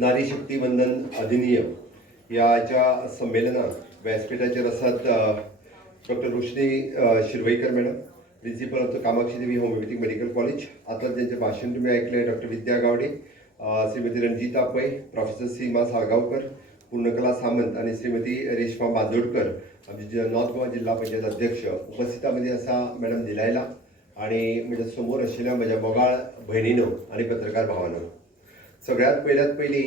नारी शक्ती वंदन अधिनियम याच्या संमेलनात व्यासपीठाच्या रसात doctor Roshni Shirvaikar madam, principal of the Kamakshi Devi homeopathic medical college. आता ज्यांचे भाषण तुम्ही ऐकले, डॉक्टर विद्या गावडे, श्रीमती रणजिता पै, प्रोफेसर सीमा साळगावकर, पूर्णकला सामंत आणि श्रीमती रेश्मा बांदोडकर, आमचे नॉर्थ गोवा जिल्हा पंचायत अध्यक्ष. उपस्थितामध्ये असा मॅडम दिलायला आणि म्हणजे समोर असलेल्या माझ्या मोगाळ बहिणीनो आणि पत्रकार भावांनो, सगळ्यात पहिली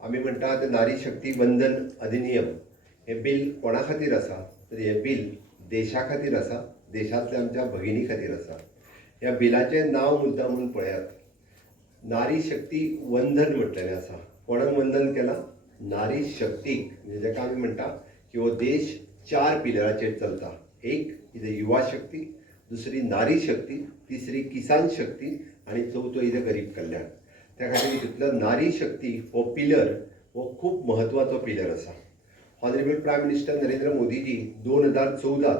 आम्ही म्हणतात नारी शक्ती वंदन अधिनियम हे बिल कोणा खातीर आसा तर हे बिल देशा खातीर आसा, देशातल्या आमच्या भगिनी खातीर आसा. ह्या बिलाचे नाव मुद्दामून पळयात, नारी शक्ती वंदन म्हटलेलें आसा. कोणाक वंदन केलां? नारी शक्तीक. म्हणजे जाका आमी म्हणटा की हो देश 4 पिलराचेर चलता. एक इथे युवा शक्ती, दुसरी नारी शक्ती, तिसरी किसान शक्ती आणि चौथो इथे गरीब कल्याण. त्या खातीर तितलो नारी शक्ती हो पिलर हो खूप महत्वाचो पिलर आसा. Honourable prime minister Narendra Modiji 2014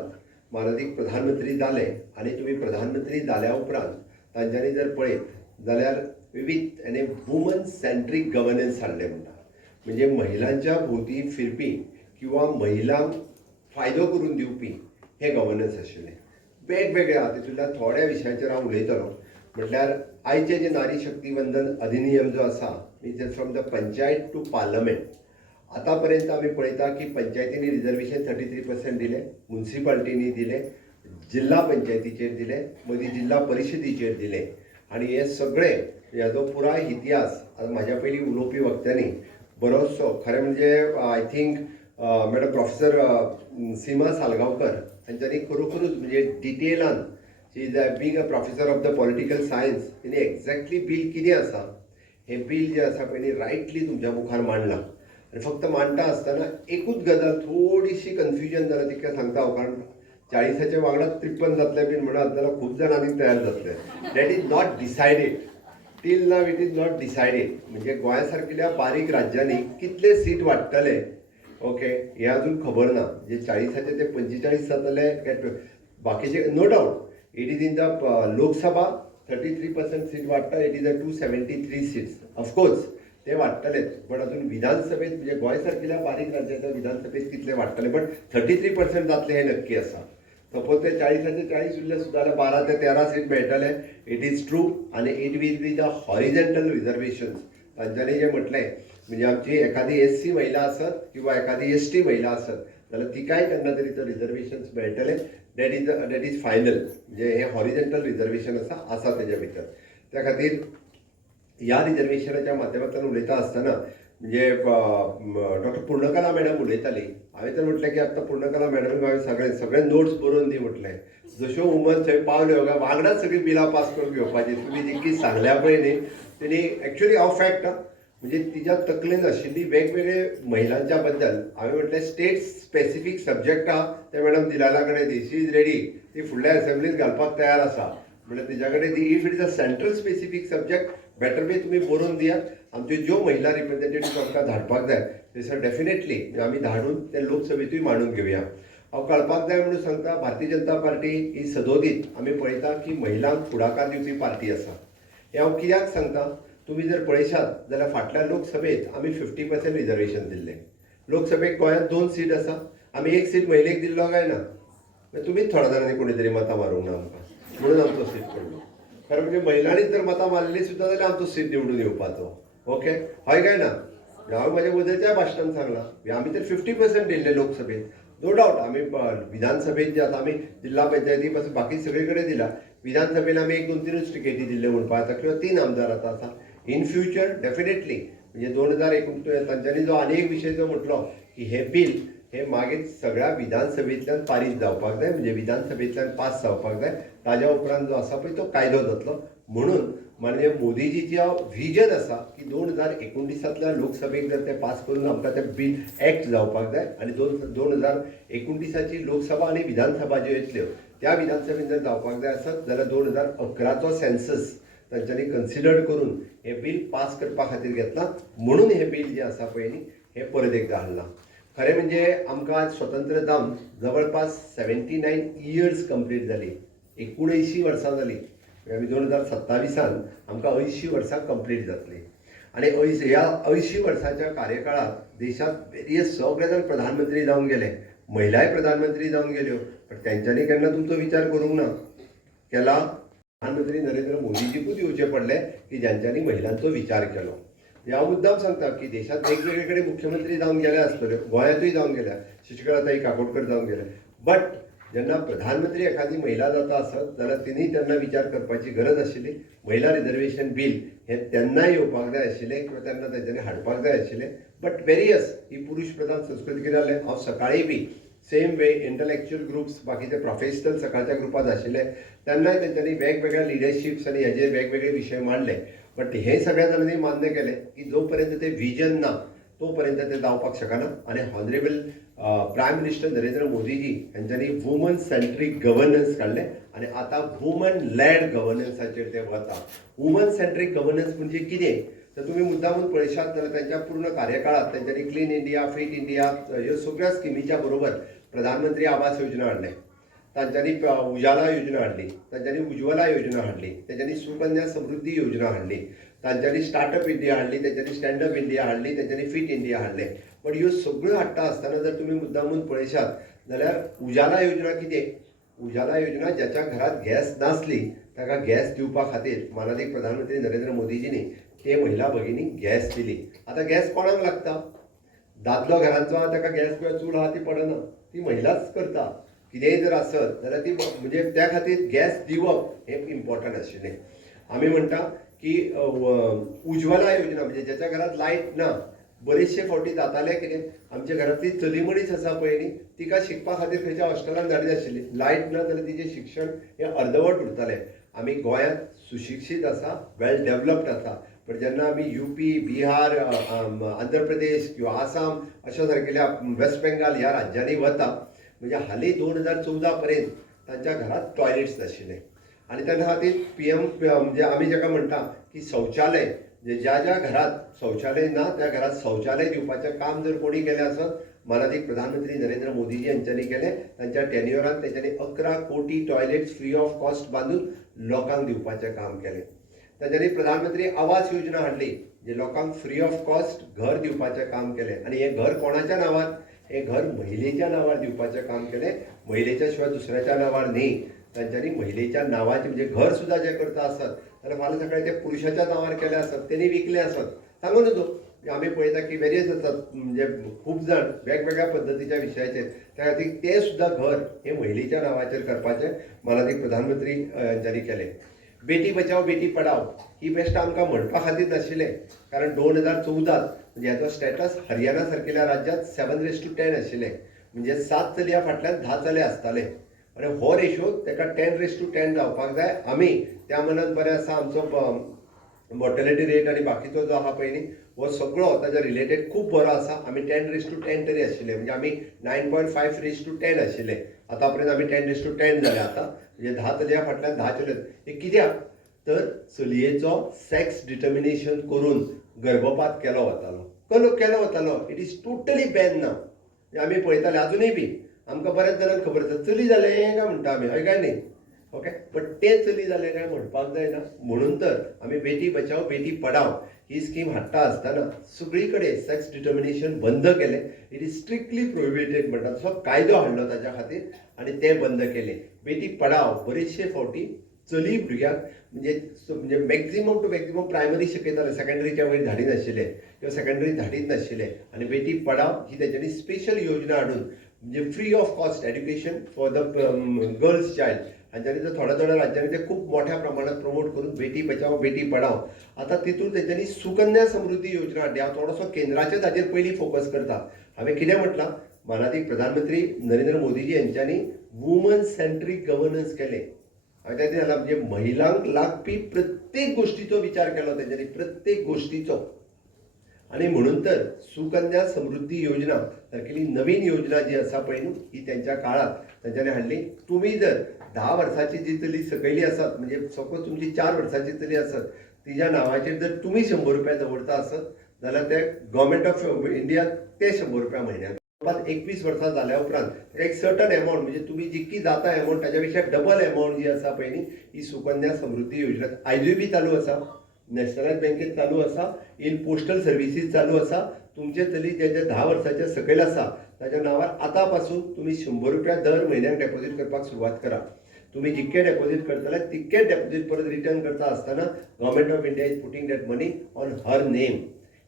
माननीय प्रधानमंत्री जाले आणि तुम्ही प्रधानमंत्री जाल्या उपरांत तांच्यांनी जर पळयत जाल्यार विविध आनी वुमन सेंट्रीक गव्हर्नन्स हाडलें म्हणटा. म्हणजे महिलांच्या भोवती फिरपी किंवा महिलांक फायदो करून दिवपी हे गव्हर्नन्स आशिल्लें. वेगवेगळ्या तितूंतल्या थोड्या विशयांचेर हांव उलयतलों. म्हटल्यार आयचे जे नारी शक्ती वंदन अधिनियम जो आसा it is from the panchayat to parliament. आतापर्यंत आमी पळयता की पंचायतींनी रिजर्वेशन 33% दिले, म्युन्सिपाल्टीनी दिले, जिल्हा पंचायतीचेर दिले, मदीं जिल्हा परिशदीचेर दिले. आणि हे सगळे ह्याचो पुराय इतिहास आता म्हाज्या पयलीं उलोवपी वक्त्यांनी बरोचसो खरें म्हणजे I think madam professor Seema Salgaonkar हांच्यांनी खरोखरूच म्हणजे डिटेलान she is being a professor of the political science तेणी एक्झॅक्टली बिल कितें आसा हे बिल जे आसा पळय रायटली तुमच्या मुखार मांडलां. आनी फक्त मांडटा आसतना एकूच गजाल थोडीशी कन्फ्युजन जालां तिका सांगता हांव. कारण 40च्या वांगडा 53 जातले बीन म्हणत जाल्यार खूब जाण आनीक तयार जातले. That is not decided till now, it is not decided. म्हणजे गोंया सारकिल्या बारीक राज्यांनी कितले सीट वाडटले ओके हे अजून खबर ना. जे 40चे ते 45 जातले बाकीचे no doubt. It is in the Lok Sabha 33% seat वाडटा. It is a 273 seats. Of course ते वाडटलेच, पण अजून विधानसभेत म्हणजे गोंय सारकिल्या बारीक राज्याच्या विधानसभेत कितले वाडटले, पण 33% जातले हे नक्की आसा. सपोज ते 40चे 40 उरले सुद्दां जाल्यार 12 ते 13 सीट मेळटले. It is true. आणि it will be the horizontal reservation. तांच्यांनी जे म्हटलें म्हणजे आमची एखादी SC महिला आसत किंवा एखादी ST महिला आसत जाल्यार तिकाय केन्ना तरी तर रिजर्वेशन्स मेळटले. That is final. म्हणजे हे हॉरिजेंटल रिजर्वेशन आसा तेज्या भितर. त्या खातीर ह्या रिजर्वेशनाच्या माध्यमांतल्यान उलयता आसतना म्हणजे डॉक्टर पूर्णकला मॅडम उलयताली. हांवें तर म्हटलें की आतां पूर्णकला मॅडम हांवें सगळे नोट्स बरोवन दी म्हटलें. जश्यो वुमन थंय पावल्यो काय वांगडाच सगळी बिलां पास करून घेवपाची. तुम्ही जितकी सांगल्या पळय न्ही तेणी एक्चुअली हांव फॅक्ट म्हणजे तिच्या तकलेन आशिल्ली वेगवेगळे महिलांच्या बद्दल हांवें म्हटलें स्टेट स्पेसिफीक सब्जेक्ट आहा ते मॅडम दिलाला कडेन दी. शी इज रेडी. ती फुडल्या असेंब्लीत घालपाक तयार आसा. म्हणजे तिच्या कडेन दी. If it is a central specific subject better be तुम्ही बरोवन दियात. आमच्यो ज्यो महिला रिप्रेझेंटेटिव्ह आमकां धाडपाक जाय थंयसर डेफिनेटली आमी धाडून ते लोकसभेतूय मांडून घेवया. हांव कळपाक जाय म्हणून सांगता, भारतीय जनता पार्टी ही सदोदीत आमी पळयता की महिलांक फुडाकार दिवपी पार्टी आसा. हे हांव कित्याक सांगता, तुम्ही जर पळयशात जाल्यार फाटल्या लोकसभेत आमी 50% रिजर्वेशन दिल्लें. लोकसभेक गोंयांत 2 सीट आसा. आमी 1 सीट महिलेक दिल्लो काय ना? तुमीच थोड्या जाणांनी कोणी तरी मतां मारूंक ना आमकां, म्हणून आमचो सीट पडलो. कारण म्हणजे महिलांनी जर मतां मारली सुद्दां जाल्यार आमचो सीट निवडून येवपाचो. ओके हय काय ना? हांवें म्हाज्या बद्दलच्या भाशणांत सांगलां आमी तर 50% दिल्ले लोकसभेत. नो डाऊट आमी विधानसभेत जे आतां आमी जिल्हा पंचायती पासून बाकी सगळे कडेन दिला. विधानसभेन आमी 1-2-3 टिकेटी दिल्ले म्हणपाक जाता किंवा 3 आमदार आतां आसा. इन फ्युचर डेफिनेटली म्हणजे 2019 तांच्यांनी जो आनी एक विशय जो म्हटलो की हे बिल हे मागीर सगळ्या विधानसभेंतल्यान पारीत जावपाक जाय, म्हणजे विधानसभेंतल्यान पास जावपाक जाय. ताज्या उपरांत जो आसा पळय तो कायदो जातलो. म्हणून म्हणजे मोदीजीचो व्हिजन आसा की 2019 लोकसभेक जर ते पास करून आमकां ते बिल एक्ट जावपाक जाय. आणि 2019 लोकसभा आणि विधानसभा ज्यो येतल्यो त्या विधानसभेन जर जावपाक जाय आसत जाल्यार 2011चो सेन्सस तांच्यांनी कन्सिडर करून हे बिल पास करपा खातीर घेतलां. म्हणून हे बिल जे आसा पळय न्ही हे परत एकदा हाडलां. खरें म्हणजे आमकां आज स्वतंत्र जावन जवळपास 79 इयर्स कंप्लीट जाली. 79 वर्सां जाली. आमी 2027 आमकां 80 वर्सां कंप्लीट जातली. आणि ह्या 80 वर्साच्या कार्यकाळात देशात वेरियस सगळे जण प्रधानमंत्री जावन गेले, महिलाय प्रधानमंत्री जावन गेल्यो, पण त्यांच्यानी केन्ना तुमचो विचार करूंक ना केला. प्रधानमंत्री नरेंद्र मोदीजीकूच येवचे पडले की ज्यांच्यानी महिलांचो विचार केलो. ह्या मुद्दाम सांगता की देशात वेगवेगळे कडेन मुख्यमंत्री जावन गेले आसतले, गोंयांतूय जावन गेल्या, शशिकलाताई काकोडकर जावन गेले, बट जेन्ना प्रधानमंत्री एखादी महिला जाता आसत जाल्यार तिणी तेन्ना विचार करपाची गरज आशिल्ली. महिला रिजर्वेशन बील हे तेन्नाय येवपाक जाय आशिल्लें किंवा तेन्ना तेंच्यांनी हाडपाक जाय आशिल्लें, बट वेरियस ही पुरुश प्रधान संस्कृती कितें जालें, हांव सकाळीं बी सेम वे इंटलेक्च्युअल ग्रुप्स बाकीचे प्रोफेशनल सकाळच्या ग्रुपात आशिल्ले तेन्नाय तेंच्यांनी वेगवेगळ्या लिडरशिप्स आनी हेजे वेगवेगळे विशय मांडले. बट हे सगळ्या जाणांनी मान्य केले की जोपर्यंत ते विजन ना तोपर्यंत ते जावपाक शकना. आणि honourable prime minister Narendra Modiji हांच्यांनी वुमन सेंट्रीक गव्हर्नन्स काडले आणि आता वुमन लेड गव्हर्नन्साचेर ते वता. वुमन सेंट्रीक गव्हर्नन्स म्हणजे कितें तर तुम्ही मुद्दामून पळयशात जाल्यार त्यांच्या पूर्ण कार्यकाळात त्यांच्यानी क्लीन इंडिया, फिट इंडिया ह्यो सगळ्या स्किमीच्या बरोबर प्रधानमंत्री आवास योजना हाडले, तांच्यांनी उजाला योजना हाडली, तांच्यांनी उज्ज्वला योजना हाडली, तांच्यांनी सुकन्या समृद्धी योजना हाडली, तांच्यांनी स्टार्टअप इंडिया हाडली, तांच्यांनी स्टँडअप इंडिया हाडली, तांच्यांनी फिट इंडिया हाडले. पण ह्यो सगळ्यो हाडटा आसतना जर तुम्ही मुद्दामून पळयशात जाल्यार उजाला योजना कितें, उजाला योजना ज्याच्या घरात गॅस नासली ताका गॅस दिवपा खातीर माननीय प्रधानमंत्री नरेंद्र मोदीजींनी ते महिला भगिनी गॅस दिली. आता गॅस कोणाक लागता, दादलो घरांचो आहा ताका गॅस किंवा चूल आहा ती पडना, ती महिलाच करता. कितेंय जर आसत जाल्यार ती म्हणजे त्या खातीर गॅस दिवप हें इम्पॉर्टंट आशिल्लें. आमी म्हणटा की उज्ज्वला योजना म्हणजे ज्याच्या घरात लायट ना, बरेचशे फावटी जाताले कितें, आमच्या घरांतली चली मनीस आसा पळय न्ही तिका शिकपा खातीर खंयच्या हॉस्टेलांत धाडली आशिल्ली, लायट ना जाल्यार तिचें शिक्षण हें अर्दवट उरतालें. आमी गोंयांत सुशिक्षीत आसा, वेल डेव्हलप्ड आसा, पण जेन्ना आमी UP, बिहार, आंध्र प्रदेश किंवा आसाम अशा सारकेल्या वेस्ट बेंगाल ह्या राज्यांनी वता म्हणजे हालीं 2014 पर्यंत तांच्या घरात टॉयलेट्स नाशिल्ले. आणि त्या खातीर PM म्हणजे आमी जाका म्हणटा की शौचालय, म्हणजे ज्या ज्या घरात शौचालय ना त्या घरात शौचालय दिवपाचें काम जर कोणी केलें आसत माननीय प्रधानमंत्री नरेंद्र मोदीजी यांच्यांनी केलें. तांच्या टेन्युरांत तेंच्यांनी 11 कोटी टॉयलेट्स फ्री ऑफ कॉस्ट बांदून लोकांक दिवपाचें काम केलें. तांच्यांनी प्रधानमंत्री आवास योजना हाडली, जे लोकांक फ्री ऑफ कॉस्ट घर दिवपाचें काम केलें. आणि हें घर कोणाच्या नांवार, हें घर महिलेच्या नांवार दिवपाचें काम केलें, महिलेच्या शिवाय दुसऱ्याच्या नांवार न्ही. तांच्यांनी महिलेच्या नांवाचें म्हणजे घर सुद्धा जे करता आसत जाल्यार फाल्यां सकाळीं ते पुरुषाच्या नांवार केलें आसत, तेणी विकलें आसत, सांगू नजो. आमी पळयता की वेरियस आसात म्हणजे खूब जाण वेगवेगळ्या पद्दतीच्या विशयाचेर, त्या खातीर ते सुद्धा घर हे महिलेच्या नांवाचेर करपाचें माननीय प्रधानमंत्री यांच्यांनी केलें. बेटी बचाव बेटी पढाव ही बेश्ट आमकां म्हणपा खातीर नाशिल्लें, कारण 2014 म्हणजे हाचो स्टेटस हरियाणा सारकेल्या राज्यांत 7:10 आशिल्लें, म्हणजे 7 चलयां फाटल्यान 10 चले आसताले. आणि हो रेशो ताका 10:10 जावपाक जाय. आमी त्या मनात बरें आसा, आमचो मॉर्टेलिटी रेट आणि बाकीचो जो आहा पळय न्ही हो सगळो ताच्या रिलेटेड खूब बरो आसा. आमी 10:10 तरी आशिल्ले, म्हणजे आमी 9.5:10 आशिल्ले, आतां पर्यंत आमी 10:10 जाले. आतां म्हणजे 10 चलयां फाटल्यान 10 चले. हे कित्याक तर चलयेचो सेक्स डिटर्मिनेशन करून गर्भपात केलो वतालो. इट इज टोटली बॅन नाव. आमी पळयताले अजुनूय बी आमकां बऱ्याच जाणांक खबर आसा चली जालें काय म्हणटा आमी, हय काय न्ही. ओके, बट ते चली जालें काय म्हणपाक जायना. म्हणून तर आमी बेटी बचाव बेटी पढाव ही स्कीम हाडटा आसतना सगळी कडेन सेक्स डिटर्मिनेशन बंद केलें. इट इज स्ट्रिक्टली प्रोहिबिटेड म्हणटा तसो कायदो हाडलो ताच्या खातीर आणि ते बंद केलें. बेटी पढाव बरेचशे फावटी चली भुरग्यांक म्हणजे मॅक्झिमम टू मॅक्झिमम प्रायमरी शिकयताले, सेकंडरीच्या वयर धाडी नाशिल्ले किंवा सेकंडरी धाडीत नाशिल्ले. आणि बेटी पढाव ही तेच्यांनी स्पेशल योजना हाडून म्हणजे free of cost education for the girls child हांच्यांनी तर थोड्या थोड्या राज्यांनी ते खूप मोठ्या प्रमाणात प्रमोट करून बेटी बचाव बेटी पढाव. आता तितून तेच्यांनी सुकन्या समृद्धी योजना हाडली. हांव थोडोसो केंद्राच्या ताचेर पयलीं फोकस करता. हांवें कितें म्हटलां, माननीय प्रधानमंत्री Narendra Modiji यांच्यांनी woman centric governance केलें. हांवें तें म्हणजे महिलांक लागपी प्रत्येक गोष्टीचो विचार केलो तेच्यांनी, प्रत्येक गोष्टीचो. आणि म्हणून तर सुकन्या समृद्धी योजना सारकेली नवीन योजना जी आसा पळय न्हू ही त्यांच्या काळात तांच्यांनी हाडली. तुम्ही जर 10 वर्साची जी चली सकयली आसात, म्हणजे सपोज तुमची 4 वर्साची चली आसत, तिच्या नांवाचेर जर तुम्ही 100 रुपया दवरता आसत जाल्यार ते गव्हर्मेंट ऑफ इंडिया ते 100 रुपया म्हयन्याक. 21 वर्सां जाल्या उपरांत एक सर्टन एमावंट म्हणजे तुम्ही जितकी जाता एमावंट ताच्या पेक्षा डबल एमावंट जी आसा पळय न्ही ही सुकन्या समृद्धी योजना आयजूय बी चालू आसा. नॅशनलायज बँकेत चालू आसा, इन पोस्टल सर्विसीस चालू आसा. तुमचे चली जे 10 वर्साच्या सकयल आसा ताच्या नावार आतां पासून तुम्ही 100 रुपया दर म्हयन्याक डेपॉझिट करपाक सुरवात करा. तुम्ही जितके डेपॉझिट करतले तितकेच डेपॉझिट परत रिटर्न करता आसतना government of India is putting that money on her name.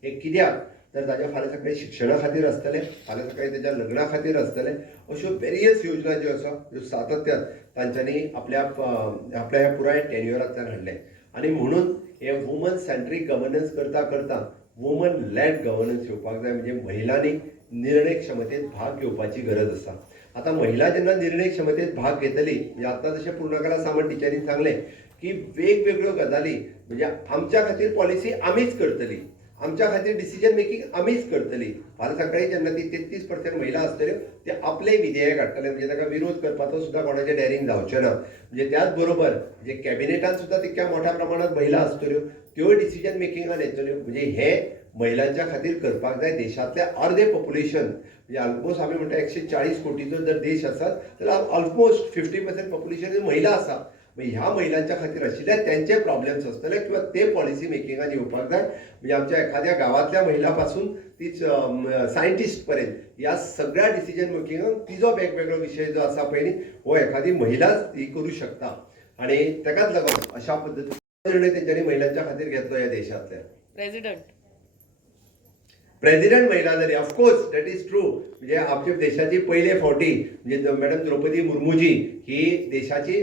हे कित्याक तर ताच्या फाल्यां सकाळी शिक्षणा खातीर आसतले, फाल्यां सकाळी त्याच्या लग्ना खातीर आसतले. अश्यो वेरियस योजना ज्यो आसा ज्यो सातत्यान तांच्यांनी आपल्या ह्या पुराय टेन्युअरांतल्यान हाडले. आनी म्हणून हे वुमन सेंट्रीक गव्हर्नन्स करता करता वुमन लेड गव्हर्नन्स येवपाक जाय. म्हणजे महिलांनी निर्णय क्षमतेत भाग घेवपाची गरज आसा. आता महिला जेन्ना निर्णय क्षमतेत भाग घेतली, म्हणजे आतां जशें पूर्णकला सामंत टिचरीन सांगलें की वेगवेगळ्यो गजाली म्हणजे आमच्या खातीर पॉलिसी आमीच करतली, आमच्या खातीर डिसिजन मेकिंग आमीच करतली. फाल्यां सकाळी जेन्ना ती 33% महिला आसतल्यो ते आपले विधेयक हाडटले. म्हणजे ताका विरोध करपाचो सुद्धा कोणाचें डॅरिंग जावचें ना. म्हणजे त्याच बरोबर म्हणजे कॅबिनेटांत सुद्धा तितक्या मोठ्या प्रमाणात महिला आसतल्यो, त्यो डिसिजन मेकिंगान येतल्यो. म्हणजे हे महिलांच्या खातीर करपाक जाय. देशातले अर्धे पॉप्युलेशन म्हणजे ऑलमोस्ट आमी म्हणटा 140 कोटीचो जर देश आसा जाल्यार ऑलमोस्ट 50% पॉप्युलेशन महिला आसा. ह्या महिलांच्या खातीर आशिल्ले त्यांचे प्रॉब्लेम्स आसतले किंवा ते पॉलिसी मेकिंगान येवपाक जाय. म्हणजे आमच्या एखाद्या गांवांतल्या महिला पासून तीच सायंटिस्ट पर्यंत ह्या सगळ्या डिसिजन मेकिंगाक तिजो वेगवेगळो विशय जो आसा पळय हो एखादी महिलाच ही करू शकता. आणि ताकाच लागून अशा पद्दतीन निर्णय तेंच्यांनी महिलांच्या खातीर घेतलो ह्या देशांतल्या. प्रेसिडेंट महिला जाली, ऑफकोर्स दॅट इज ट्रू. म्हणजे आमच्या देशाची पयले फावटी म्हणजे मॅडम द्रौपदी मुर्मूजी ही देशाची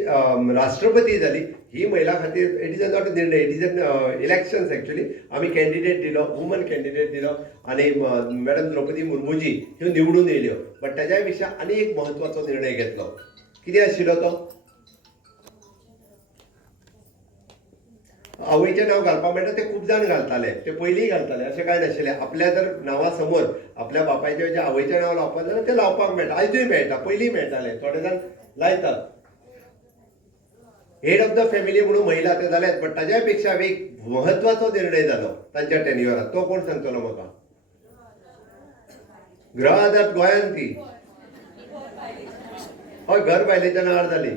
राष्ट्रपती जाली. ही महिला खातीर इट इज नॉट अ निर्णय, it is N elections. Actually आमी कॅन्डिडेट दिलो, वुमन कॅन्डिडेट दिलो आणि मॅडम द्रौपदी मुर्मूजी ह्यो निवडून येयल्यो. बट ताच्या विशयी आनी एक म्हत्वाचो निर्णय घेतलो. कितें आशिल्लो तो? आवयचें नांव घालपाक मेळटा तें खूब जाण घालताले, ते पयलीं घालताले, अशें कांय नाशिल्लें. आपल्या जर नांवा समोर आपल्या बापायचें जे आवयचें नांव लावपाक जाल्यार तें लावपाक मेळटा. आयजूय मेळटा, पयलीं मेळटालें, थोडे जाण लायतात. हेड ऑफ द फॅमिली म्हणून महिला ते जाल्यात. बट ताच्या पेक्षा एक म्हत्वाचो निर्णय जालो तांच्या टेन्युअरांत. तो कोण सांगतलो म्हाका? गृह आदार गोंयांत ती हय घर बायलेच्या नांवार जाली.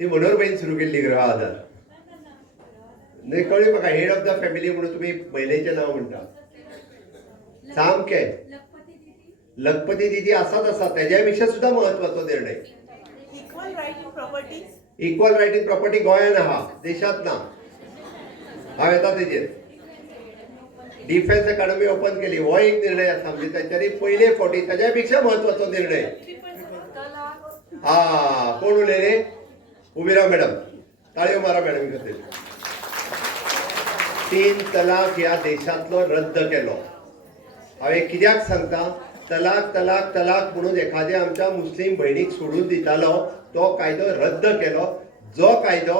ती मनोहरबाईन सुरू केल्ली गृह आदार. नाही कळ्ळें म्हाका. हेड ऑफ द फॅमिली म्हणून तुम्ही महिलेचें नांव म्हणटा सामकें. लखपती दिदी आसाच आसा. तेज्या विशयी सुद्धा महत्वाचो निर्णय. इक्वल रायट इन प्रॉपर्टी गोंयांत आहा, देशांत ना. हांव येता तेजेर. डिफेन्स अकाडमी ओपन केली, हो एक निर्णय आसा. म्हणजे तांच्यांनी पयले फावटी ताच्या पेक्षा महत्वाचो निर्णय. कोण उलयले? उबिराव मॅडम. ताळयो मारा मॅडम खातीर. 3 तलाक ह्या देशांतलो रद्द केलो. हांवें कित्याक सांगता? तलाक तलाक तलाक म्हणून एखाद्या आमच्या मुस्लीम भयणीक सोडून दितालो तो कायदो रद्द केलो. जो कायदो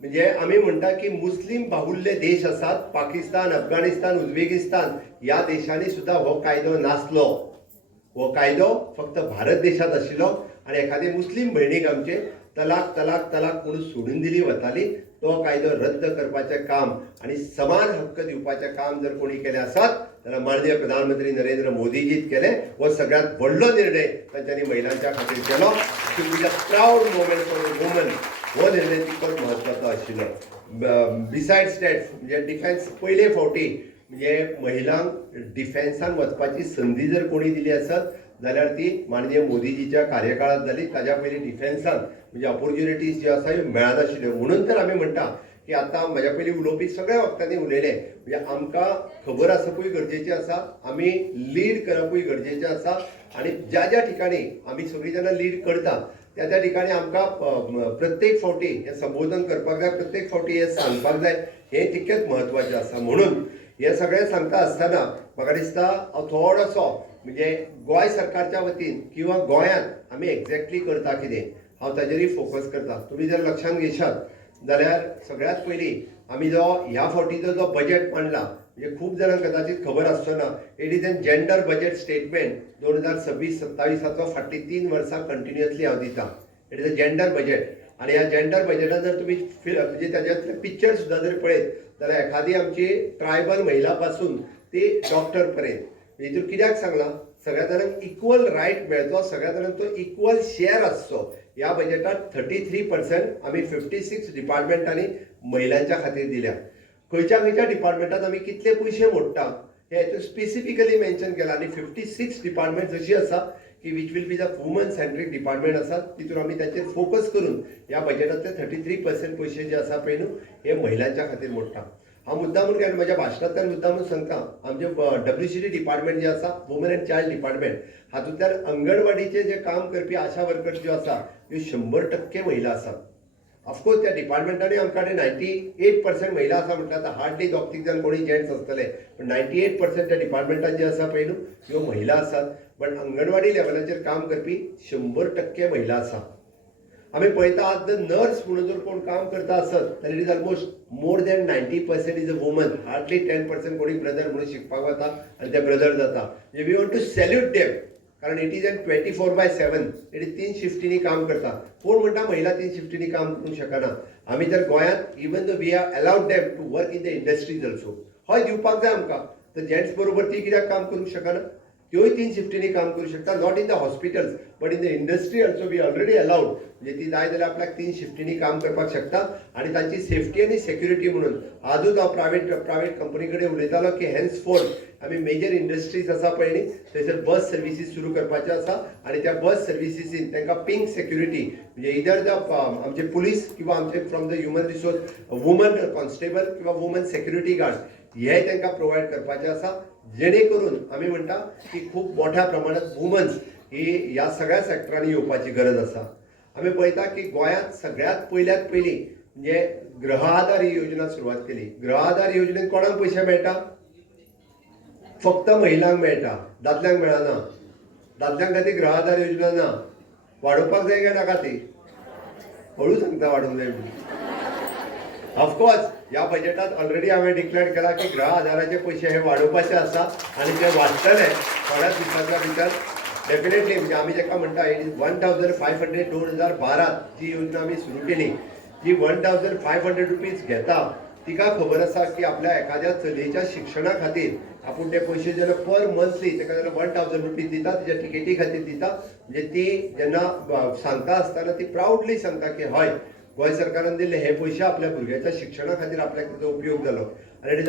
म्हणजे आमी म्हणटा की मुस्लीम बाहुल्य देश आसात, पाकिस्तान, अफगाणिस्तान, उझबेकिस्तान ह्या देशांनी सुद्धा हो कायदो नासलो. हो कायदो फक्त भारत देशात आशिल्लो. आणि एखादी मुस्लीम भयणीक आमचे तलाक तलाक तलाक म्हणून सोडून दिली वताली. तो कायदो रद्द करपाचें काम आणि समान हक्क दिवपाचें काम जर कोणी केलें आसत जाल्यार माननीय प्रधानमंत्री नरेंद्र मोदीजीत केलें. हो सगळ्यात व्हडलो निर्णय तांच्यांनी महिलांच्या खातीर केलो. It is a proud moment for woman. हो निर्णय तितकोच म्हत्वाचो आशिल्लो. बिसायड्स दॅट म्हणजे डिफेन्स पयले फावटी म्हणजे महिलांक डिफेन्सान वचपाची संदी जर कोणी दिली आसत जाल्यार ती माननीय मोदीजीच्या कार्यकाळात जाली. ताज्या पयलीं डिफेन्सान म्हणजे ऑपॉर्च्युनिटीज ज्यो आसा ह्यो मेळनाशिल्ल्यो. म्हणून तर आमी म्हणटा की आतां म्हाज्या पयलीं उलोवपी सगळ्या वक्तांनी उलयले. म्हणजे आमकां खबर आसपूय गरजेचें आसा, आमी लीड करपूय गरजेचें आसा. आनी ज्या ज्या ठिकाणी आमी सगळीं जाणां लीड करता त्या त्या ठिकाणी आमकां प्रत्येक फावटी हें संबोधन करपाक जाय, प्रत्येक फावटी हें सांगपाक जाय. हें तितकेंच म्हत्वाचें आसा. म्हणून हे सगळें सांगता आसतना म्हाका दिसता हांव थोडोसो म्हणजे गोंय सरकारच्या वतीन किंवा गोंयांत आमी एक्झॅक्टली करता कितें हांव ताजेरूय फोकस करता. तुमी जर लक्षांत घेशात जाल्यार सगळ्यात पयलीं आमी जो ह्या फावटीचो जो बजेट मांडला म्हणजे खूब जाणांक कदाचित खबर आसचो ना. It is N gender budget statement 2026-27 फाटलीं 3 वर्सां कंटिन्युअसली हांव दिता. It is a gender budget. आणि ह्या जेंडर बजेटान जर तुमी म्हणजे ताज्यातले पिक्चर सुद्दां जर पळयत जाल्यार एखादी आमची ट्रायबल महिला पासून ती डॉक्टर पर्यंत हेतून कित्याक सांगलां? सगळ्या जाणांक इक्वल रायट मेळचो, सगळ्या जाणांक तो इक्वल शेअर आसचो. ह्या बजेटात 33% आमी 56 डिपार्टमेंटांनी महिलांच्या खातीर दिल्या. खंयच्या खंयच्या डिपार्टमेंटात आमी कितले पयशे मोडटा हे स्पेसिफिकली मेन्शन केला आणि 56 डिपार्टमेंट जशी आसा की which will be the woman centric department आसा तितून आमी ताचेर फोकस करून ह्या बजेटांतले 33% पयशे जे आसा पळय न्हू हे महिलांच्या खातीर मोडटा. हांव मुद्दामून काय म्हज्या भाशणांतल्यान मुद्दामून सांगता आमचे WCD डिपार्टमेंट जे आसा वुमन एंड चायल्ड डिपार्टमेंट हातूंतल्यान अंगणवाडीचे जे काम करपी आशा वर्कर्स ज्यो आसा ह्यो 100% महिला आसात. ऑफकोर्स त्या डिपार्टमेंटांनी आमच्याकडे 98% महिला आसा म्हटल्यार आतां हार्डली दोग तीग जाण कोणी जेंट्स आसतले पण 98% त्या डिपार्टमेंटात जे आसा पळय न्हू ह्यो महिला आसात. पण अंगणवाडी लेवलाचेर काम करपी 100% महिला आसा. आमी पळयता आज द नर्स म्हणून जर कोण काम करता आसत जाल्यार it is almost more than 90% is a woman. Hardly 10% कोणी ब्रदर म्हणून शिकपाक वता आनी ते ब्रदर जाता. We want to salute them कारण it is an 24/7 it is 3 शिफ्टींनी काम करता. कोण म्हणटा महिला 3 शिफ्टींनी काम करूंक शकना. आमी जर गोंयांत even though we have allowed them to work in the industries also हय दिवपाक जाय आमकां. तर जेंट्स बरोबर ती कित्याक काम करूंक शकना. त्योय 3 शिफ्टींनी काम करूं शकता. Not in the hospitals but in the industry also we already allowed. म्हणजे ती जाय जाल्यार आपल्याक 3 शिफ्टींनी काम करपाक शकता आणि तांची सेफ्टी आनी सेक्युरिटी म्हणून आजूच हांव प्रायवेट कंपनी कडेन उलयतालो की हेन्सफोर्थ आमी मेजर इंडस्ट्रीज आसा पळय न्ही थंयसर बस सर्विसीस सुरू करपाचे आसा आणि त्या बस सर्विसीसीन तांकां पिंक सेक्युरिटी म्हणजे इधर द आमचे पुलीस किंवा आमचे from the human resource woman constable किंवा वुमन सेक्युरिटी गार्ड हे तांकां प्रोवायड करपाचे आसा. जेणे करून आमी म्हणटा की खूब मोठ्या प्रमाणात वुमन्स ही ह्या सगळ्या सेक्टरांनी येवपाची गरज आसा. आमी पळयता की गोंयांत सगळ्यात पयली म्हणजे गृह आधार ही योजना सुरवात केली. गृह आधार योजनेत कोणाक पयशे मेळटा. फक्त महिलांक मेळटा दादल्यांक मेळना. दादल्यांक खातीर गृह आधार योजना ना. वाडोवपाक जाय काय नाका ती हळू सांगता वाडोवंक जाय म्हणून. ऑफकोर्स ह्या बजेटात ऑलरेडी हांवें डिक्लेअर केला की गृह आधाराचे पयशे हे वाडोवपाचे आसा आणि ते वाडटले थोड्या दिसांच्या भितर डेफिनेटली. म्हणजे आमी जेका म्हणटा इट इज 1500 2012 जी योजना आमी सुरू केली जी 1500 रुपीज घेता तिका खबर आसा की आपल्या एखाद्या चलयेच्या शिक्षणा खातीर आपूण ते पयशे जेन्ना पर मंथली ताका जेन्ना 1000 रुपीज दिता तिच्या टिकेटी खातीर दिता म्हणजे ती जेन्ना सांगता आसतना ती प्राउडली सांगता की हय गोंय सरकारान दिल्ले हे पयशे आपल्या भुरग्याच्या शिक्षणा खातीर आपल्याक ताचो उपयोग जालो. आनी इट इज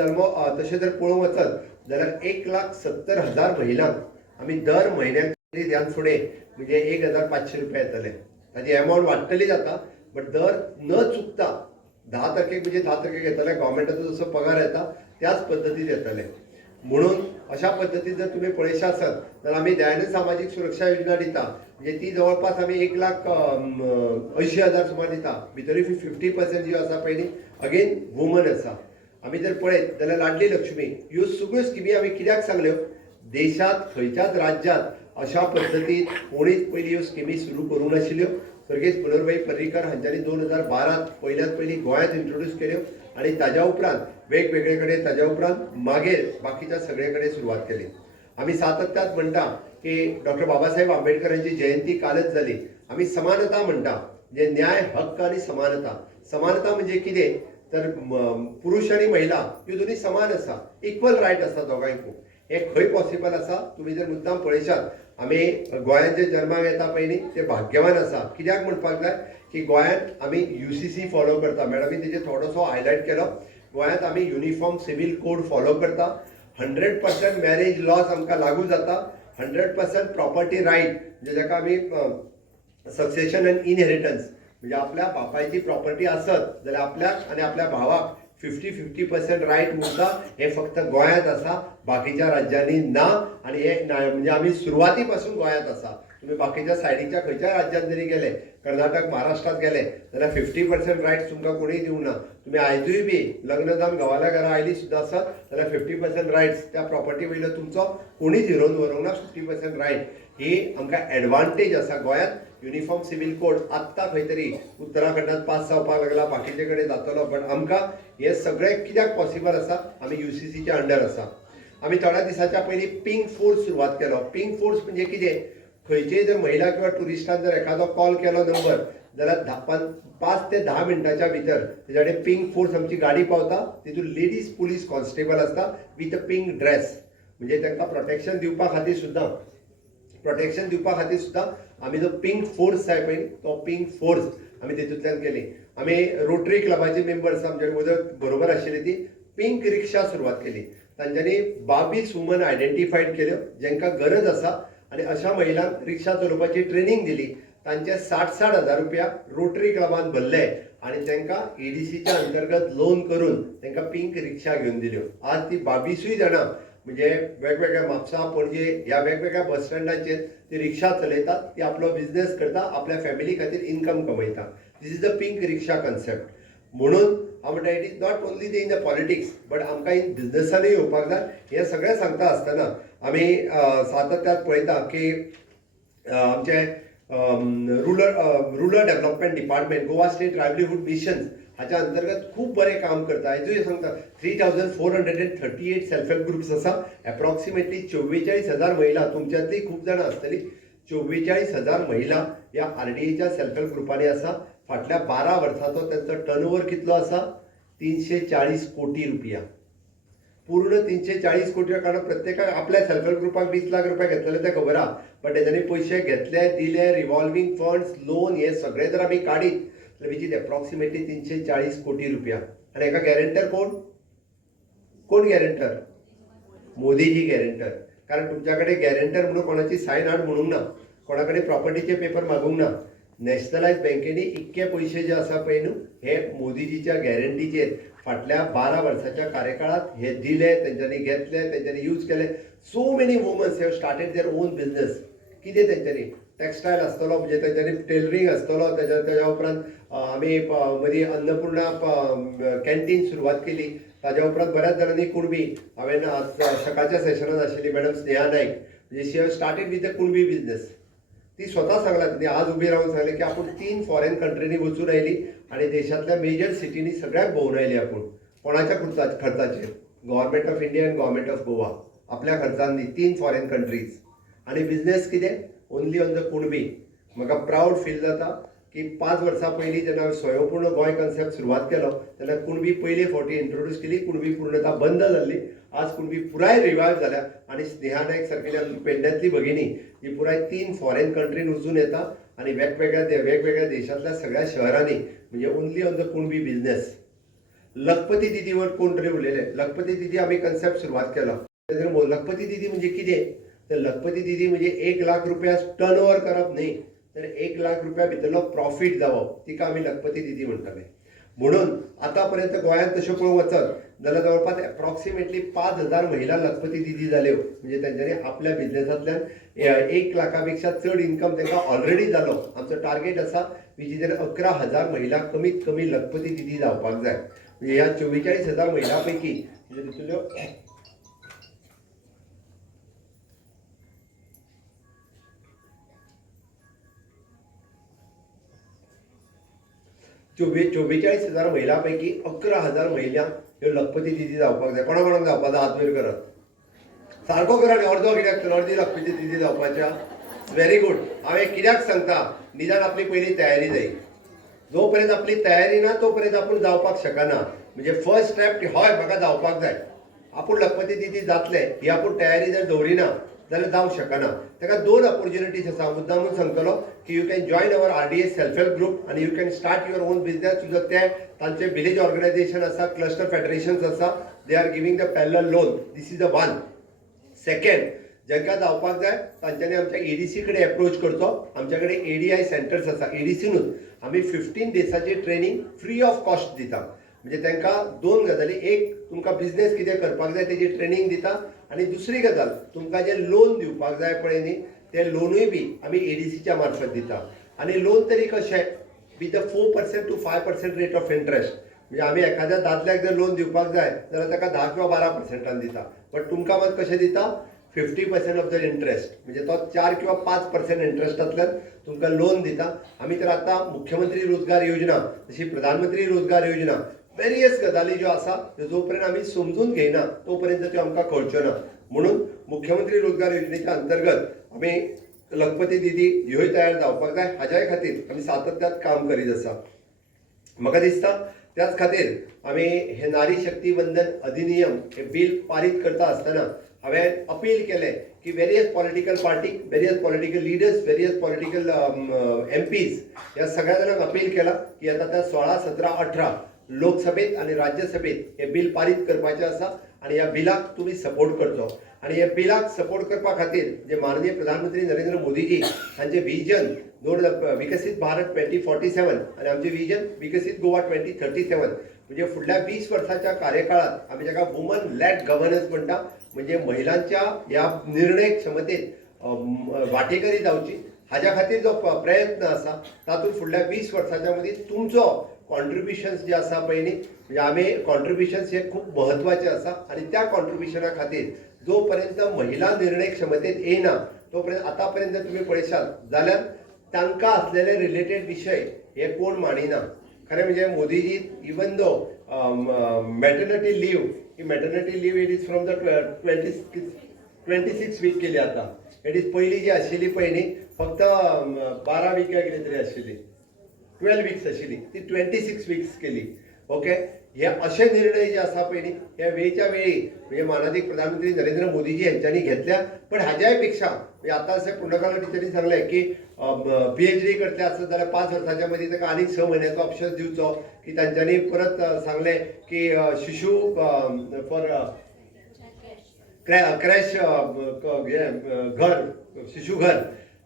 तशें जर पळोवंक वचत जाल्यार 1,70,000 महिलांक आमी दर म्हयन्याक ध्यान फुडें म्हणजे 1,500 रुपया येतले. ताची एमावंट वाडटली जाता बट दर न चुकता 10 तारखेक म्हणजे 10 तारखेक येतले. गव्हर्मेंटाचो जसो पगार येता त्याच पद्दतीन येतले. म्हणून अशा पद्दतीन जर तुम्ही पळयशे आसत जाल्यार आमी दयानंद सामाजीक सुरक्षा योजना दिता म्हणजे ती जवळपास आमी 1,80,000 सुमार दिता. भितरूय 50% जी आसा पळय न्ही अगेन वुमन आसा. आमी जर पळयत जाल्यार लाडली लक्ष्मी ह्यो सगळ्यो स्किमी आमी कित्याक सांगल्यो. देशात खंयच्याच राज्यात अशा पद्दतीन कोणीच पयलीं ह्यो स्किमी सुरू करूंक नाशिल्ल्यो. सर्गेस्त पुनर्भाई पर्रीकर हांच्यांनी 2012 पयल्याच पयलीं गोंयांत इंट्रोड्यूस केल्यो आणि ताज्या उपरांत वेगवेगळे कडेन ताज्या उपरांत मागीर बाकीच्या सगळे कडेन सुरवात केली. आमी सातत्यात म्हणटा की डॉक्टर बाबासाहेब आंबेडकरांची जयंती कालच जाली. आमी समानता म्हणटा म्हणजे न्याय हक्क आणि समानता. समानता म्हणजे कितें तर पुरुष आणि महिला ह्यो दोनी समान आसा. इक्वल रायट आसा दोगांयकूय. हे खंय पॉसिबल आसा. तुम्ही जर मुद्दाम पळयशात आमी गोंयांत जे जल्माक येता पळय न्ही ते भाग्यवान आसा. कित्याक म्हणपाक जाय की गोंयांत आमी UCC फॉलो करता. मॅडमी तेजेर थोडोसो हायलायट केलो. गोंयांत आमी युनिफॉर्म सिव्हील कोड फॉलो करता. 100% मॅरेज लॉज आमकां लागू जाता. 100% प्रॉपर्टी रायट म्हणजे जाका आमी सक्सेशन एंड इनहेरिटन्स म्हणजे आपल्या बापायची प्रॉपर्टी आसत जाल्यार आपल्याक आनी आपल्या भावाक 50% रायट उरता. हे फक्त गोंयांत आसा बाकीच्या राज्यांनी ना. आणि हे म्हणजे आमी सुरवाती पासून गोंयांत आसा. तुम्ही बाकीच्या सायडीच्या खंयच्या राज्यांत जरी गेले कर्नाटक महाराष्ट्रात गेले जाल्यार 50% रायट्स तुमकां कोणीय दिवंक ना. तुम्ही आयजूय बी लग्न जावन घोवाल्या घरा आयली सुद्दां आसत जाल्यार 50% रायट्स त्या प्रॉपर्टी वयलो तुमचो कोणीच हिरोवन व्हरूंक ना. 50% रायट ही आमकां एडवांटेज आसा गोंयांत. युनिफॉर्म सिव्हील कोड आत्ता खंय तरी उत्तराखंडात पास जावपाक लागला बाकीचे कडेन जातलो. पण आमकां हे सगळें कित्याक पॉसिबल आसा आमी UCCच्या अंडर आसा. आमी थोड्या दिसाच्या पयलीं पिंक फोर्स सुरवात केलो. पिंक फोर्स म्हणजे कितें खंयचेय जर महिला किंवा टुरिस्टान जर एखादो कॉल केलो नंबर जाल्यार 5 ते 10 मिनटाच्या भितर तेजे कडेन पिंक फोर्स आमची गाडी पावता. तितून लेडीज पुलीस कॉन्स्टेबल आसता विथ अ पिंक ड्रेस म्हणजे तांकां प्रोटेक्शन दिवपा खातीर सुद्दां आमी जो पिंक फोर्स जाय पळय तो पिंक फोर्स आमी तेतूंतल्यान केली. आमी रोटरी क्लबाचे मेंबर्स आमचे बरोबर आशिल्ली ती पिंक रिक्षा सुरवात केली. तांच्यांनी 22 वुमन आयडेंटिफायड केल्यो जांकां गरज आसा आनी अशा महिलांक रिक्षा चलोवपाची ट्रेनिंग दिली. तांचे 60-60 हजार रुपया रोटरी क्लबान भरले आणि तांकां EDCच्या अंतर्गत लोन करून तांकां पिंक रिक्षा घेवन दिल्यो. आज ती 22 जाणां म्हणजे वेगवेगळ्या म्हापसा पणजे ह्या वेगवेगळ्या बस स्टँडाचेर ती रिक्षा चलयतात. ती आपलो बिझनेस करता, आपल्या फॅमिली खातीर इन्कम कमयता. This is the pink rickshaw concept. म्हणून हांव म्हणटा it is not only in the politics but आमकां इन बिझनेसानूय येवपाक जाय. हें सगळें सांगता आसतना आमी सातत्यान पळयता की आमचे rural development department Goa state livelihood mission हाच्या अंतर्गत खूप बरें काम करता. हेजूय सांगता 3438 सेल्फ हेल्प ग्रुप्स आसा. एप्रॉक्सिमेटली 44,000 महिला, तुमच्यातली खूप जाणां आसतली, 44,000 महिला ह्या RDAच्या सेल्फ हेल्प ग्रुपांनी आसा. फाटल्या 12 वर्सांचो त्यांचो टर्नओव्हर कितलो आसा? 340 कोटी रुपया. पूर्ण 340 कोटी. कारण प्रत्येकाक आपल्या सेल्फ हेल्प ग्रुपाक 20 लाख रुपया घेतलेले ते खबर आहा. बट तेच्यांनी पयशे घेतले, दिले, रिव्हॉल्विंग फंड्स, लोन हे सगळे जर आमी काडीत विच इज एप्रॉक्सिमेटली 340 कोटी रुपया. आणि हेका गॅरंटर कोण गॅरंटर? मोदीजी गॅरंटर. कारण तुमच्याकडे गॅरंटर म्हणून कोणाची सायन हाड म्हणूंक ना, कोणाकडे प्रॉपर्टीचे पेपर मागूंक ना. नॅशनलायज बँकेनी इतके पयशे जे आसा पळय न्हू, हे मोदीजीच्या गॅरंटीचेर फाटल्या 12 वर्साच्या कार्यकाळात हे दिले, तेंच्यांनी घेतले, तेंच्यांनी यूज केले. So many womens have started their own business. कितें तेंच्यांनी टेक्सटायल आसतलो, म्हणजे तेंच्यांनी टेलरिंग आसतलो, तेज्या उपरांत आमी मदीं अन्नपूर्णा कॅन्टीन सुरवात केली. ताज्या उपरांत बऱ्याच जाणांनी कुणबी, हांवें सकाळच्या सेशनात आशिल्ली मॅडम स्नेहा नायक, म्हणजे she have started with the Kunbi business. ती स्वता सांगला, तिने आज उभी राहून सांगले की आपण 3 फॉरेन कंट्रीनी वचून आयली आणि देशातल्या मेजर सिटीनी सगळ्याक भोंवून आयली. आपण कोणाच्या खर्चाचेर? गव्हर्नमेंट ऑफ इंडिया आनी गव्हर्नमेंट ऑफ गोवा आपल्या खर्चांनी 3 फॉरेन कंट्रीज. आणि बिझनेस कितें? Only on the Kunbi. म्हाका प्राऊड फील जाता की 5 वर्सां पयलीं जेन्ना स्वयंपूर्ण गोंय कन्सेप्ट सुरवात केलो तेन्ना कुणबी पयली फावटी इंट्रोड्यूस केली. कुणबी पूर्णता बंद जाल्ली. आज कुणबी पुराय रिवायव जाल्या आणि स्नेहा नायक सारकेली आमची पेडण्यांतली भगिनी ही पुराय 3 फॉरेन कंट्रीन वचून येता आणि वेगवेगळ्या देशातल्या सगळ्या शहरांनी, म्हणजे only on the Kunbi business. लखपती दिदीवर कोण तरी उलयले. लखपती दिदी आमी कन्सेप्ट सुरवात केला. लखपती दिदी म्हणजे कितें? तर लखपती दिदी म्हणजे 1 लाख रुपया टर्नओव्हर करप न्ही, तर 1 लाख रुपया भितरलो प्रॉफिट जावप, तिका आमी लखपती दिदी म्हणटाले. म्हणून आतापर्यंत गोंयांत तशें पळोवंक वचत जाल्यार जवळपास एप्रॉक्सिमेटली 5,000 महिला लखपती दिदी जाल्यो. म्हणजे तेंच्यांनी आपल्या बिझनेसांतल्यान 1 लाखापेक्षा चड इन्कम तांकां ऑलरेडी जालो. आमचो टार्गेट आसा विच 11,000 महिला कमीत कमी लखपती दिदी जावपाक जाय. म्हणजे ह्या 44,000 महिला पैकी म्हणजे तितुल्यो 44,000 महिला पैकी 11,000 महिला ह्यो लखपती दिदी जावपाक जाय. कोणाक जावपाक जाय? हात वयर करत. सारको करा न्ही. अर्दो कित्याक तर अर्दी लखपती दिदी जावपाच्या. Very good. हांवें कित्याक सांगता, निदान आपली पयली तयारी जाय. जोपर्यंत आपली तयारी ना तोपर्यंत आपण जावपाक शकना. म्हणजे फर्स्ट स्टेप हय म्हाका जावपाक जाय. आपूण लखपती दिदी जातले ही आपूण तयारी जर दवरिना जाल्यार जावंक शकना. ताका 2 ऑपॉर्च्युनिटीज आसा. मुद्दामून सांगतलो की you can join our RDA self help group आणि you can start your own business. तुजो ते तांचे विलेज ऑर्गनायझेशन आसा, क्लस्टर फेडरेशन्स आसा, they are giving the parallel loan. This is the one. Second, जांकां जावपाक जाय तांच्यांनी आमच्या EDC कडेन एप्रोच करचो. आमच्याकडे ADI सेंटर्स आसा. EDCनूच आमी 15 डेसाची ट्रेनिंग फ्री ऑफ कॉस्ट दिता. म्हणजे तांकां 2 गजाली. एक, तुमकां बिझनेस कितें करपाक जाय तेजी ट्रेनिंग दिता आणि दुसरी गजाल तुमकां जे लोन दिवपाक जाय पळय न्ही ते लोनूय बी आमी EDCच्या मार्फत दिता. आणि लोन तरी कशें? With 4% to 5% rate of interest. म्हणजे आमी एखाद्या दादल्याक जर लोन दिवपाक जाय जाल्यार ताका 10 किंवा 12% दिता. बट तुमकां मात कशें दिता? 50% ऑफ द इंट्रेस्ट. म्हणजे तो 4 किंवा 5% इंट्रेस्टांतल्यान तुमकां लोन दिता. आमी तर आतां मुख्यमंत्री रोजगार योजना, जशी प्रधानमंत्री रोजगार योजना, वेरियस गजाली ज्यो आसा जोपर्यंत आमी समजून घेयना तोपर्यंत त्यो आमकां कळच्यो ना. म्हणून मुख्यमंत्री रोजगार योजनेच्या अंतर्गत आमी लखपती दिदी ह्योय तयार जावपाक जाय हाज्याय खातीर आमी सातत्यान काम करीत आसा. म्हाका दिसता त्याच खातीर आमी हे नारी शक्ती वंदन अधिनियम हे बिल पारीत करता आसतना हांवें अपील केलें की various political party, various political leaders, various political MPs ह्या सगळ्या जाणांक अपील केला की आता त्या 16, 17, 18 लोकसभेत आणि राज्यसभेत हे बिल पारीत करपाचें आसा आणि ह्या बिलाक तुम्ही सपोर्ट करचो आणि ह्या बिलाक सपोर्ट करपा खातीर जे माननीय प्रधानमंत्री नरेंद्र मोदीजी हांचे विजन विकसित भारत 2047 आणि आमचे विजन विकसित गोवा 2037 म्हणजे फुडल्या 20 वर्साच्या कार्यकाळात आम्ही जाका वुमन लेड गव्हर्नन्स म्हणटा म्हणजे महिलांच्या या निर्णय क्षमतेत वाटेकरी जावची हाज्या खातीर जो प्रयत्न आसा तातूंत फुडल्या 20 वर्साच्या मदीं तुमचो कॉन्ट्रिब्युशन्स जे आसा पळय न्ही म्हणजे आमी कॉन्ट्रिब्युशन्स हे खूब महत्वाचे आसा आणि त्या कॉन्ट्रिब्युशना खातीर जो पर्यंत महिला निर्णय क्षमतेत येना तो पर्यंत आतापर्यंत तुम्ही पळयशात जाल्यार तांकां असलेले रिलेटेड विषय हे कोण मानिना खरें म्हणजे Modiji even though maternity leave he maternity leave it is from the 26 weak केली आता इट इज पयली जी आशिल्ली पळय न्ही फक्त 12 विकां कितें तरी आशिल्ली 12 वीक्स आशिल्ली ती 26 वीक्स केली ओके हे असे निर्णय जे आसा पळय न्ही हे वेळच्या वेळी म्हणजे माननीय प्रधानमंत्री नरेंद्र मोदीजी यांच्यानी घेतल्या पण हाज्याय पेक्षा म्हणजे आता असे पूर्णकाळ टिचरीन सांगले की PhD करतले आसत जाल्यार 5 वर्सांच्या मदीं ताका आनीक 6 म्हयन्याचो ऑप्शन दिवचो की तांच्यांनी परत सांगले की शिशु फॉर क्रॅश घर शिशु घर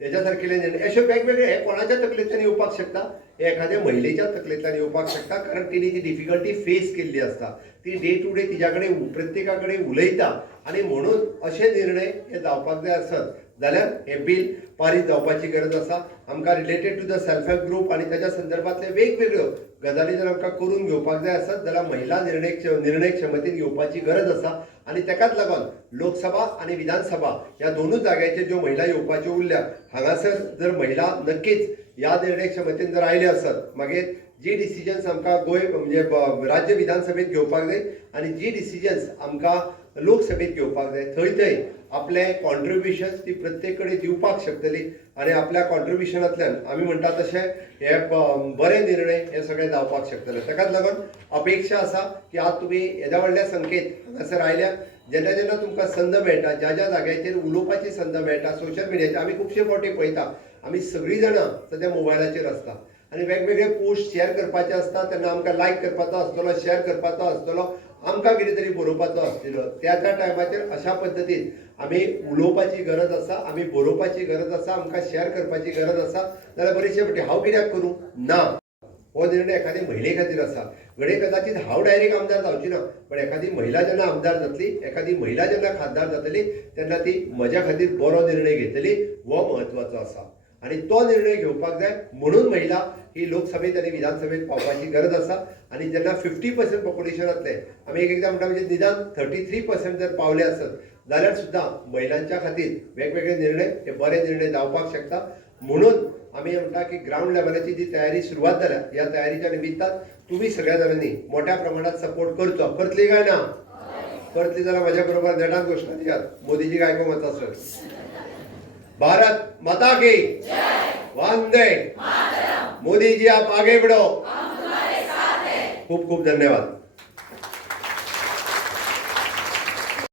याच्या सारकेले निर्णय अशे वेगवेगळे हे कोणाच्या तकलेंतल्यान येवपाक शकता हे एखाद्या महिलेच्या तकलेंतल्यान येवपाक शकता कारण तिने जी डिफिकल्टी फेस केल्ली आसता ती डे टू डे तिच्या कडेन प्रत्येका कडेन उलयता आणि म्हणून असे निर्णय हे जावपाक जाय आसत जाल्यार हे बिल पारीत जावपाची गरज आसा आमकां related to the self help group आणि त्याच्या संदर्भातले वेगवेगळ्यो गजाली जर आमकां करून घेवपाक जाय आसत जाल्यार महिला निर्णय क्षमतेन येवपाची गरज आसा आणि तेकाच लागून लोकसभा आणि विधानसभा ह्या दोनूच जाग्याचेर ज्यो महिला येवपाच्यो उरल्या हांगासर जर महिला नक्कीच ह्या निर्णय क्षमतेन जर आयले आसत मागीर जी डिसिजन्स आमकां म्हणजे राज्य विधानसभेत घेवपाक जाय आणि जी डिसिजन्स आमकां लोकसभेत घेवपाक जाय थंय आपले कॉन्ट्रिब्युशन्स ती प्रत्येक कडेन दिवपाक शकतली आणि आपल्या कॉन्ट्रिब्युशनांतल्यान आमी म्हणटा तशें हे बरे निर्णय हे सगळे जावपाक शकतले ताकाच लागून अपेक्षा आसा की आज तुमी येद्या व्हडल्या संख्येत हांगासर आयल्या जेन्ना जेन्ना तुमकां संद मेळटा ज्या ज्या जाग्याचेर उलोवपाची संद मेळटा सोशल मिडियाचेर आमी खुबशे फावटी पळयता आमी सगळीं जाणां सद्या मोबायलाचेर आसता आणि वेगवेगळे पोस्ट शेअर करपाचे असता तेन्ना आमकां लायक करपाचो आसतलो शेअर करपाचो आसतलो आमकां कितें तरी बरोवपाचो आसतलो त्या टायमाचेर अशा पद्दतीन आमी उलोवपाची गरज आसा आमी बरोवपाची गरज आसा आमकां शेअर करपाची गरज आसा जाल्यार बरेचशे फावटी हांव कित्याक करूं ना हो निर्णय एखादी महिले खातीर आसा घडये कदाचित हांव डायरेक्ट आमदार जावची ना पण एखादी महिला जेन्ना आमदार जातली एखादी महिला जेन्ना खासदार जातली तेन्ना ती म्हज्या खातीर बरो निर्णय घेतली हो म्हत्वाचो आसा आणि तो निर्णय घेवपाक जाय म्हणून महिला ही लोकसभेत आणि विधानसभेत पावपाची गरज आसा आणि जेन्ना 50% पॉप्युलेशनांतले आमी एकदां म्हणटा म्हणजे निदान 33% जर पावले आसत जाल्यार सुद्दां महिलांच्या खातीर वेगवेगळे निर्णय हे बरे निर्णय जावपाक शकता म्हणून आमी म्हणटा की ग्राउंड लेवलाची जी तयारी सुरवात जाल्या ह्या तयारीच्या निमित्तान तुम्ही सगळ्या जाणांनी मोठ्या प्रमाणात सपोर्ट करचो करतली काय ना करतली जाल्यार म्हज्या बरोबर नेटान घोषणा दियात मोदीजी आयको माता सर भारत माता की वंदे मोदी जी आप आगे बढ़ो खूब खूब धन्यवाद।